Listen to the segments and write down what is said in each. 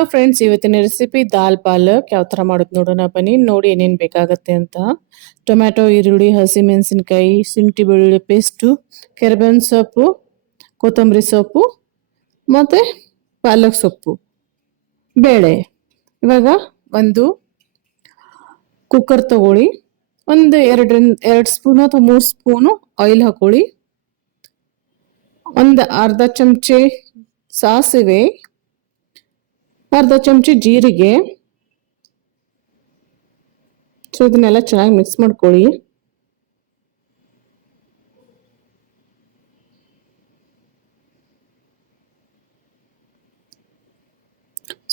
Hello friends, ಇವತ್ತಿನ recipe ದಾಲ್ ಪಾಲಕ್ ಯಾವ ಥರ ಮಾಡೋದು ನೋಡೋಣ ಬನ್ನಿ. ನೋಡಿ ಏನೇನು ಬೇಕಾಗತ್ತೆ ಅಂತ. ಟೊಮ್ಯಾಟೊ, ಈರುಳ್ಳಿ, ಹಸಿಮೆಣಸಿನ್ಕಾಯಿ, ಶುಂಠಿ ಬೆಳ್ಳುಳ್ಳಿ ಪೇಸ್ಟು, ಕರಿಬೇವಿನ ಸೊಪ್ಪು, ಕೊತ್ತಂಬರಿ ಸೊಪ್ಪು ಮತ್ತು ಪಾಲಕ್ ಸೊಪ್ಪು, ಬೇಳೆ. ಇವಾಗ ಒಂದು ಕುಕ್ಕರ್ ತಗೊಳ್ಳಿ, ಒಂದು 2 ಸ್ಪೂನು ಅಥವಾ 3 ಸ್ಪೂನು ಆಯಿಲ್ ಹಾಕೊಳ್ಳಿ, ಒಂದು ಅರ್ಧ ಚಮಚೆ ಸಾಸಿವೆ, ಅರ್ಧ ಚಮಚೆ ಜೀರಿಗೆ. ಸೊ ಇದನ್ನೆಲ್ಲ ಚೆನ್ನಾಗಿ ಮಿಕ್ಸ್ ಮಾಡ್ಕೊಳ್ಳಿ.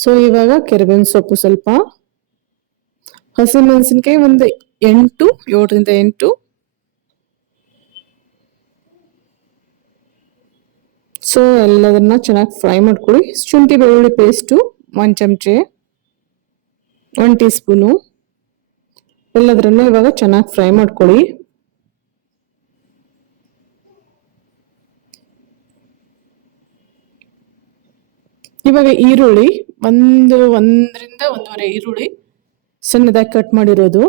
ಸೊ ಇವಾಗ ಕರಿಬೇವಿನ ಸೊಪ್ಪು ಸ್ವಲ್ಪ, ಹಸಿಮೆಣಸಿನ್ಕಾಯಿ ಒಂದು 7ರಿಂದ 8. ಸೊ ಎಲ್ಲದನ್ನ ಚೆನ್ನಾಗಿ ಫ್ರೈ ಮಾಡ್ಕೊಳ್ಳಿ. ಶುಂಠಿ ಬೆಳ್ಳುಳ್ಳಿ ಪೇಸ್ಟು 1 ಚಮಚೆ, 1 ಟೀ ಸ್ಪೂನು. ಎಲ್ಲದರನ್ನು ಇವಾಗ ಚೆನ್ನಾಗಿ ಫ್ರೈ ಮಾಡ್ಕೊಳ್ಳಿ. ಇವಾಗ ಈರುಳ್ಳಿ 1ರಿಂದ 1.5 ಈರುಳ್ಳಿ ಸಣ್ಣದಾಗಿ ಕಟ್ ಮಾಡಿರೋದು,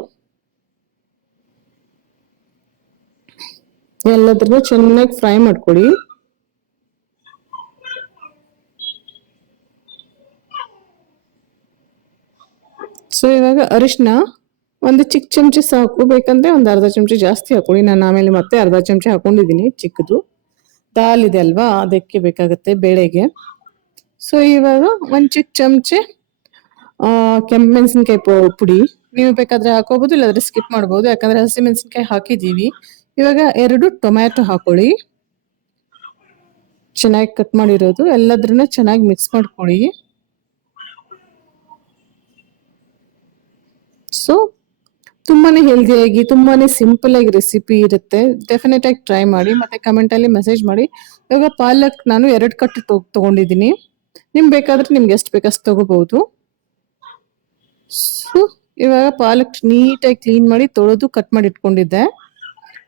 ಎಲ್ಲದನ್ನು ಚೆನ್ನಾಗಿ ಫ್ರೈ ಮಾಡ್ಕೊಳ್ಳಿ. ಸೊ ಇವಾಗ ಅರಿಶಿನ ಒಂದು ಚಿಕ್ಕ ಚಮಚೆ ಸಾಕು, ಬೇಕಂದ್ರೆ ಒಂದು ಅರ್ಧ ಚಮಚೆ ಜಾಸ್ತಿ ಹಾಕೊಳ್ಳಿ. ನಾನು ಆಮೇಲೆ ಮತ್ತೆ ಅರ್ಧ ಚಮಚೆ ಹಾಕೊಂಡಿದ್ದೀನಿ ಚಿಕ್ಕದು. ದಾಲ್ ಇದೆ ಅಲ್ವಾ, ಅದಕ್ಕೆ ಬೇಕಾಗುತ್ತೆ ಬೇಳೆಗೆ. ಸೊ ಇವಾಗ ಒಂದು ಚಿಕ್ಕ ಚಮಚೆ ಕೆಂಪು ಮೆಣಸಿನ್ಕಾಯಿ ಪುಡಿ, ನೀವು ಬೇಕಾದ್ರೆ ಹಾಕೋಬಹುದು, ಇಲ್ಲಾಂದ್ರೆ ಸ್ಕಿಪ್ ಮಾಡ್ಬೋದು, ಯಾಕಂದ್ರೆ ಹಸಿ ಮೆಣಸಿನ್ಕಾಯಿ ಹಾಕಿದೀವಿ. ಇವಾಗ 2 ಟೊಮ್ಯಾಟೊ ಹಾಕೊಳ್ಳಿ, ಚೆನ್ನಾಗಿ ಕಟ್ ಮಾಡಿರೋದು. ಎಲ್ಲದ್ರನ್ನ ಚೆನ್ನಾಗಿ ಮಿಕ್ಸ್ ಮಾಡ್ಕೊಳ್ಳಿ. ಸೊ ತುಂಬಾನೇ ಹೆಲ್ದಿಯಾಗಿ, ತುಂಬಾನೇ ಸಿಂಪಲ್ ಆಗಿ ರೆಸಿಪಿ ಇರುತ್ತೆ. ಡೆಫಿನೆಟ್ ಆಗಿ ಟ್ರೈ ಮಾಡಿ, ಮತ್ತೆ ಕಮೆಂಟ್ ಅಲ್ಲಿ ಮೆಸೇಜ್ ಮಾಡಿ. ಇವಾಗ ಪಾಲಕ್ ನಾನು 2 ಕಟ್ ತಗೊಂಡಿದ್ದೀನಿ. ನಿಮ್ಗೆ ಬೇಕಾದ್ರೆ ನಿಮ್ಗೆ ಎಷ್ಟು ಬೇಕಷ್ಟು ತಗೋಬಹುದು. ಸೊ ಇವಾಗ ಪಾಲಕ್ ನೀಟಾಗಿ ಕ್ಲೀನ್ ಮಾಡಿ ತೊಳೆದು ಕಟ್ ಮಾಡಿ ಇಟ್ಕೊಂಡಿದ್ದೆ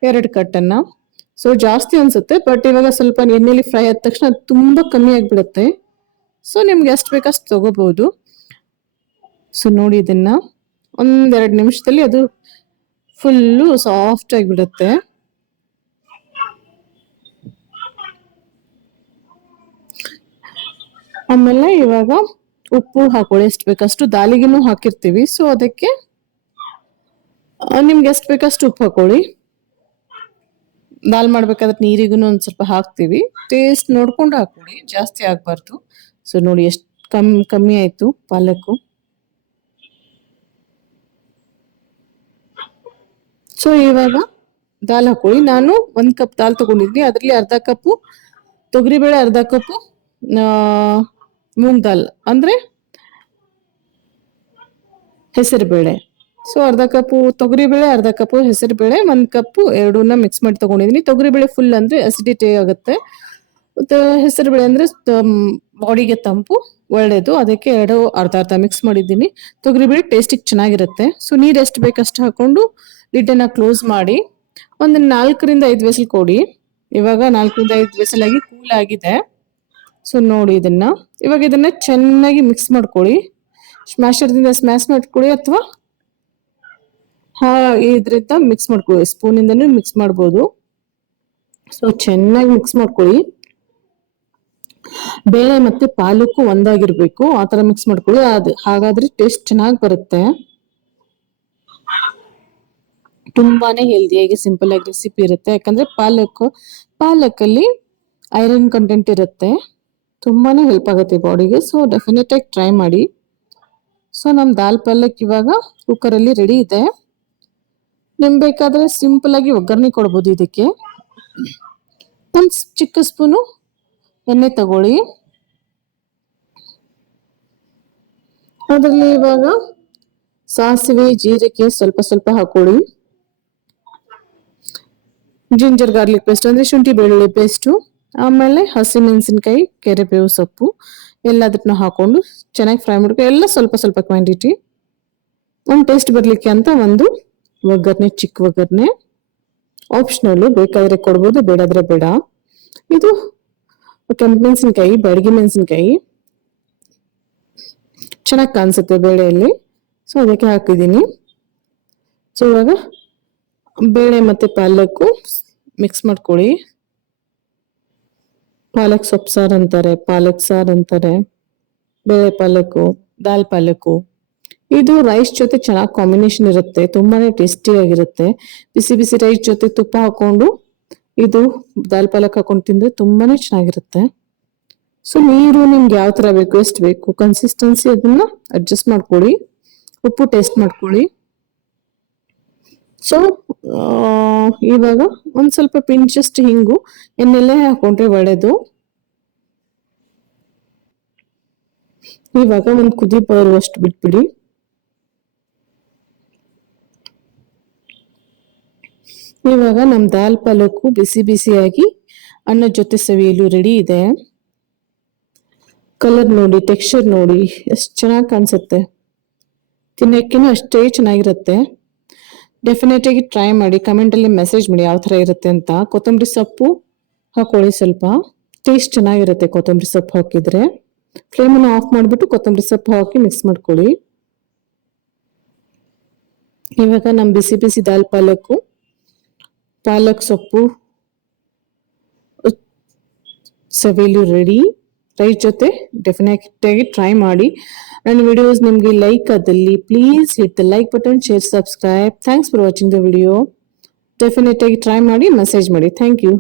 2 ಕಟ್ಟನ್ನ. ಸೊ ಜಾಸ್ತಿ ಅನ್ಸುತ್ತೆ, ಬಟ್ ಇವಾಗ ಸ್ವಲ್ಪ ಎಣ್ಣೆಲಿ ಫ್ರೈ ಆದ ತಕ್ಷಣ ಅದು ತುಂಬಾ ಕಮ್ಮಿ ಆಗಿಬಿಡುತ್ತೆ. ಸೊ ನಿಮ್ಗೆ ಎಷ್ಟು ಬೇಕಷ್ಟು ತಗೋಬಹುದು. ಸೊ ನೋಡಿ, ಇದನ್ನ 1-2 ನಿಮಿಷದಲ್ಲಿ ಅದು ಫುಲ್ಲು ಸಾಫ್ಟ್ ಆಗಿಬಿಡುತ್ತೆ. ಆಮೇಲೆ ಇವಾಗ ಉಪ್ಪು ಹಾಕೊಳ್ಳಿ, ಎಷ್ಟು ಬೇಕಷ್ಟು. ದಾಲಿಗೆನೂ ಹಾಕಿರ್ತೀವಿ, ಸೊ ಅದಕ್ಕೆ ನಿಮ್ಗೆ ಎಷ್ಟು ಬೇಕಷ್ಟು ಉಪ್ಪು ಹಾಕೊಳ್ಳಿ. ದಾಲ್ ಮಾಡ್ಬೇಕಾದ್ರೆ ನೀರಿಗೂ ಒಂದು ಸ್ವಲ್ಪ ಹಾಕ್ತೀವಿ, ಟೇಸ್ಟ್ ನೋಡ್ಕೊಂಡು ಹಾಕೊಳ್ಳಿ, ಜಾಸ್ತಿ ಆಗ್ಬಾರ್ದು. ಸೊ ನೋಡಿ ಎಷ್ಟು ಕಮ್ಮಿ ಆಯ್ತು ಪಾಲಕ್ಕು. ಸೊ ಇವಾಗ ದಾಲ್ ಹಾಕೊಳ್ಳಿ. ನಾನು 1 ಕಪ್ ದಾಲ್ ತಗೊಂಡಿದ್ನಿ, ಅದರಲ್ಲಿ ಅರ್ಧ ಕಪ್ಪು ತೊಗರಿಬೇಳೆ, ಅರ್ಧ ಕಪ್ಪು ಮೂಂಗ್ ದಾಲ್ ಅಂದ್ರೆ ಹೆಸರುಬೇಳೆ. ಸೊ ಅರ್ಧ ಕಪ್ಪು ತೊಗರಿಬೇಳೆ, ಅರ್ಧ ಕಪ್ಪು ಹೆಸರುಬೇಳೆ, 1 ಕಪ್ಪು ಎರಡನ್ನ ಮಿಕ್ಸ್ ಮಾಡಿ ತಗೊಂಡಿದ್ದೀನಿ. ತೊಗರಿಬೇಳೆ ಫುಲ್ ಅಂದ್ರೆ ಅಸಿಡಿಟಿ ಆಗುತ್ತೆ, ಮತ್ತೆ ಹೆಸರುಬೇಳೆ ಅಂದ್ರೆ ಬಾಡಿಗೆ ತಂಪು, ಒಳ್ಳೇದು. ಅದಕ್ಕೆ ಅರ್ಧ ಮಿಕ್ಸ್ ಮಾಡಿದ್ದೀನಿ. ತೊಗರಿಬೇಳೆ ಟೇಸ್ಟಿಗೆ ಚೆನ್ನಾಗಿರುತ್ತೆ. ಸೊ ನೀರು ಎಷ್ಟು ಬೇಕಷ್ಟು ಹಾಕೊಂಡು ಲಿಡ್ಡನ್ನ ಕ್ಲೋಸ್ ಮಾಡಿ ಒಂದು 4ರಿಂದ 5 ವಿಸಿಲ್ ಕೊಡಿ. ಇವಾಗ 4ರಿಂದ 5 ವಿಸಿಲ್ ಆಗಿ ಕೂಲ್ ಆಗಿದೆ. ಸೊ ನೋಡಿ ಇವಾಗ ಇದನ್ನ ಚೆನ್ನಾಗಿ ಮಿಕ್ಸ್ ಮಾಡ್ಕೊಳ್ಳಿ. ಸ್ಮ್ಯಾಶರ್ದಿಂದ ಸ್ಮ್ಯಾಶ್ ಮಾಡ್ಕೊಳ್ಳಿ, ಅಥವಾ ಇದರಿಂದ ಮಿಕ್ಸ್ ಮಾಡ್ಕೊಳ್ಳಿ, ಸ್ಪೂನಿಂದನೂ ಮಿಕ್ಸ್ ಮಾಡ್ಬೋದು. ಸೊ ಚೆನ್ನಾಗಿ ಮಿಕ್ಸ್ ಮಾಡ್ಕೊಳ್ಳಿ. ಬೇಳೆ ಮತ್ತೆ ಪಾಲಕ್ಕು ಒಂದಾಗಿರ್ಬೇಕು, ಆ ತರ ಮಿಕ್ಸ್ ಮಾಡ್ಕೊಳ್ಳಿ. ಹಾಗಾದ್ರೆ ಟೇಸ್ಟ್ ಚೆನ್ನಾಗಿ ಬರುತ್ತೆ. ತುಂಬಾನೇ ಹೆಲ್ದಿಯಾಗಿ ಸಿಂಪಲ್ ಆಗಿ ರೆಸಿಪಿ ಇರುತ್ತೆ, ಯಾಕಂದ್ರೆ ಪಾಲಕಲ್ಲಿ ಐರನ್ ಕಂಟೆಂಟ್ ಇರುತ್ತೆ, ತುಂಬಾನೇ ಹೆಲ್ಪ್ ಆಗುತ್ತೆ ಬಾಡಿಗೆ. ಸೊ ಡೆಫಿನೆಟ್ ಆಗಿ ಟ್ರೈ ಮಾಡಿ. ಸೊ ನಮ್ ದಾಲ್ ಪಾಲಕ್ ಇವಾಗ ಕುಕ್ಕರ್ ಅಲ್ಲಿ ರೆಡಿ ಇದೆ. ನಿಮ್ಗೆ ಬೇಕಾದ್ರೆ ಸಿಂಪಲ್ ಆಗಿ ಒಗ್ಗರಣೆ ಕೊಡ್ಬೋದು. ಇದಕ್ಕೆ ಒಂದು ಚಿಕ್ಕ ಸ್ಪೂನು ಎಣ್ಣೆ ತಗೊಳ್ಳಿ, ಅದರಲ್ಲಿ ಇವಾಗ ಸಾಸಿವೆ, ಜೀರಿಗೆ ಸ್ವಲ್ಪ ಹಾಕೊಳ್ಳಿ. ಜಿಂಜರ್ ಗಾರ್ಲಿಕ್ ಪೇಸ್ಟ್ ಅಂದ್ರೆ ಶುಂಠಿ ಬೆಳ್ಳುಳ್ಳಿ ಪೇಸ್ಟು, ಆಮೇಲೆ ಹಸಿಮೆಣಸಿನ್ಕಾಯಿ, ಕರಿಬೇವು ಸೊಪ್ಪು, ಎಲ್ಲದನ್ನ ಹಾಕೊಂಡು ಚೆನ್ನಾಗಿ ಫ್ರೈ ಮಾಡ್ಕೊಂಡು, ಎಲ್ಲ ಸ್ವಲ್ಪ ಕ್ವಾಂಟಿಟಿ. ಒಂದು ಟೇಸ್ಟ್ ಬರ್ಲಿಕ್ಕೆ ಅಂತ ಒಂದು ಒಗ್ಗರಣೆ, ಚಿಕ್ಕ ಒಗ್ಗರಣೆ ಆಪ್ಷನಲ್, ಬೇಕಾದ್ರೆ ಕೊಡ್ಬೋದು, ಬೇಡಾದ್ರೆ ಬೇಡ. ಇದು ಕೆಂಪು ಮೆಣಸಿನ್ಕಾಯಿ, ಬ್ಯಾಡಗಿ ಮೆಣಸಿನ್ಕಾಯಿ, ಚೆನ್ನಾಗಿ ಕಾಣಿಸುತ್ತೆ ಬೇಳೆಯಲ್ಲಿ. ಸೊ ಅದಕ್ಕೆ ಹಾಕಿದ್ದೀನಿ. ಸೊ ಇವಾಗ ಬೇಳೆ ಮತ್ತೆ ಪಾಲಕ್ಕು ಮಿಕ್ಸ್ ಮಾಡ್ಕೊಳ್ಳಿ. ಪಾಲಕ್ ಸೊಪ್ಪು ಸಾರು ಅಂತಾರೆ, ಪಾಲಕ್ ಸಾರು ಅಂತಾರೆ, ಬೇಳೆ ಪಾಲಕ್ಕು, ದಾಲ್ ಪಾಲಕ್ಕು. ಇದು ರೈಸ್ ಜೊತೆ ಚೆನ್ನಾಗಿ ಕಾಂಬಿನೇಷನ್ ಇರುತ್ತೆ, ತುಂಬಾನೇ ಟೇಸ್ಟಿ ಆಗಿರುತ್ತೆ. ಬಿಸಿ ಬಿಸಿ ರೈಸ್ ಜೊತೆ ತುಪ್ಪ ಹಾಕೊಂಡು ಇದು ದಾಲ್ ಪಾಲಕ್ ಹಾಕೊಂಡು ತಿಂದ್ರೆ ತುಂಬಾನೇ ಚೆನ್ನಾಗಿರುತ್ತೆ. ಸೊ ನೀರು ನಿಮ್ಗೆ ಯಾವ ತರ ಬೇಕು, ಎಷ್ಟು ಬೇಕು ಕನ್ಸಿಸ್ಟೆನ್ಸಿ ಅದನ್ನ ಅಡ್ಜಸ್ಟ್ ಮಾಡ್ಕೊಳ್ಳಿ. ಉಪ್ಪು ಟೇಸ್ಟ್ ಮಾಡ್ಕೊಳ್ಳಿ. ಸೊ ಇವಾಗ ಒಂದ್ ಸ್ವಲ್ಪ ಪಿಂಚಸ್ಟ್ ಹಿಂಗು ಎಣ್ಣೆಲೆ ಹಾಕೊಂಡ್ರೆ ಒಳ್ಳೇದು. ಇವಾಗ ಒಂದ್ ಕುದಿ ಬರುವಷ್ಟು ಬಿಟ್ಬಿಡಿ. ಇವಾಗ ನಮ್ ದಾಲ್ ಪಾಲಕ್ಕು ಬಿಸಿ ಬಿಸಿಯಾಗಿ ಅನ್ನದ ಜೊತೆ ಸವಿಯಲು ರೆಡಿ ಇದೆ. ಕಲರ್ ನೋಡಿ, ಟೆಕ್ಸ್ಚರ್ ನೋಡಿ ಎಷ್ಟು ಚೆನ್ನಾಗಿ ಕಾಣಿಸುತ್ತೆ. ತಿನ್ನಕ್ಕಿನೂ ಅಷ್ಟೇ ಚೆನ್ನಾಗಿರುತ್ತೆ. ಡೆಫಿನೆಟ್ ಆಗಿ ಟ್ರೈ ಮಾಡಿ, ಕಮೆಂಟ್ ಅಲ್ಲಿ ಮೆಸೇಜ್ ಮಾಡಿ ಯಾವ ತರ ಇರುತ್ತೆ ಅಂತ. ಕೊತ್ತಂಬರಿ ಸೊಪ್ಪು ಹಾಕೊಳ್ಳಿ, ಸ್ವಲ್ಪ ಟೇಸ್ಟ್ ಚೆನ್ನಾಗಿರುತ್ತೆ ಕೊತ್ತಂಬರಿ ಸೊಪ್ಪು ಹಾಕಿದ್ರೆ. ಫ್ಲೇಮ್ ಅನ್ನು ಆಫ್ ಮಾಡಿಬಿಟ್ಟು ಕೊತ್ತಂಬರಿ ಸೊಪ್ಪು ಹಾಕಿ ಮಿಕ್ಸ್ ಮಾಡ್ಕೊಳ್ಳಿ. ಇವಾಗ ನಮ್ ಬಿಸಿ ಬಿಸಿ ದಾಲ್ ಪಾಲಕ್ಕು, ಪಾಲಕ್ ಸೊಪ್ಪು ಸವಿಯಲು ರೆಡಿ. ರೈಸ್ ಜೊತೆ ಡೆಫಿನೆಟ್ ಆಗಿ ಟ್ರೈ ಮಾಡಿ. ನನ್ನ ವಿಡಿಯೋಸ್ ನಿಮಗೆ ಲೈಕ್ ಆದಲ್ಲಿ please hit the like button, share, subscribe. Thanks for watching the video. Definite ಆಗಿ ಟ್ರೈ ಮಾಡಿ, ಮೆಸೇಜ್ ಮಾಡಿ. Thank you.